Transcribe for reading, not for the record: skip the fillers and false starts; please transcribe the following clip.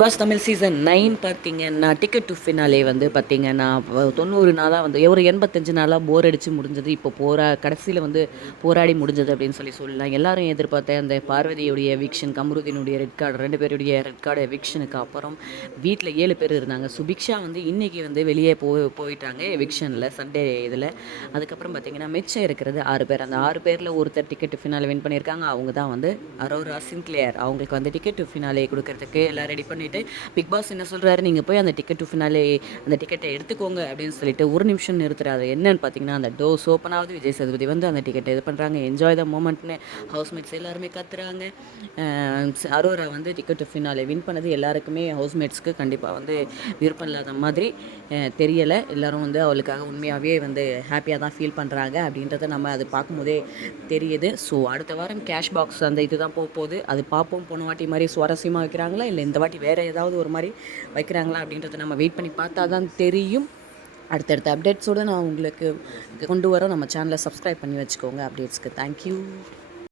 Pass Tamil season 9 பார்த்தீங்கன்னா, ticket to finale வந்து பார்த்தீங்கன்னா, 90 நாளா வந்து ஒரு 85 நாளா போர் அடிச்சு முடிஞ்சது. இப்போ கடைசியில வந்து போராடி முடிஞ்சது அப்படின்னு சொல்லலாம். எல்லாரும் எதிர்பார்த்த அந்த பார்வதியுடைய எவிக்ஷன், கமருதீனுடைய ரெட் கார்டு 2 பேருடைய ரெட் கார்டு எவிக்ஷனுக்கு அப்புறம் வீட்ல 7 பேர் இருந்தாங்க. சுபிக்ஷா வந்து இன்னைக்கு வந்து வெளியே போயிட்டாங்க எவிக்ஷன்ல சண்டே இதில. அதுக்கப்புறம் பார்த்தீங்கன்னா, மிச்சம் இருக்கிறது 6 பேர். அந்த 6 பேர்ல ஒருத்தர் டிக்கெட் டு ஃபினாலே வின் பண்ணியிருக்காங்க. அவங்க தான் வந்து அரோரா சின்க்ளியர். அவங்களுக்கு வந்து டிக்கெட் டு ஃபினாலே கொடுக்கறதுக்கு எல்லாம் ரெடி பண்ணி பிக் பாஸ் என்ன சொல்கிறாரு, நீங்கள் போய் அந்த டிக்கெட் டு ஃபினாலே அந்த டிக்கெட்டை எடுத்துக்கோங்க அப்படின்னு சொல்லிட்டு ஒரு நிமிஷம் நிறுத்துறாரு. என்னன்னு பார்த்தீங்கன்னா, அந்த டோர்ஸ் ஓப்பன் ஆகுது. விஜய் சேதுபதி வந்து அந்த டிக்கெட்டை இது பண்ணுறாங்க. என்ஜாய் த மூமெண்ட்னு ஹவுஸ்மேட்ஸ் எல்லாருமே கத்துறாங்க. அரோரா வந்து டிக்கெட் டு ஃபினாலே வின் பண்ணது எல்லாருக்குமே ஹவுஸ்மேட்ஸ்க்கு கண்டிப்பாக வந்து விருப்பம் இல்லாத மாதிரி தெரியலை. எல்லோரும் வந்து அவளுக்காக உண்மையாகவே வந்து ஹாப்பியாக தான் ஃபீல் பண்ணுறாங்க அப்படின்றத நம்ம அது பார்க்கும்போதே தெரியுது. ஸோ அடுத்த வாரம் கேஷ் பாக்ஸ் அந்த இது தான் போகுது. அது பார்ப்போம். போன வாட்டி மாதிரி சுவாரஸ்யமாக வைக்கிறாங்களா, இல்லை இந்த வாட்டி வேறு ஏதாவது ஒரு மாதிரி வைக்கிறாங்களா அப்படின்றத நம்ம வெயிட் பண்ணி பார்த்தா தான் தெரியும். அடுத்தடுத்த அப்டேட்ஸோடு நான் உங்களுக்கு கொண்டு வரோம். நம்ம சேனலை சப்ஸ்கிரைப் பண்ணி வச்சுக்கோங்க அப்டேட்ஸ்க்கு. தேங்க்யூ.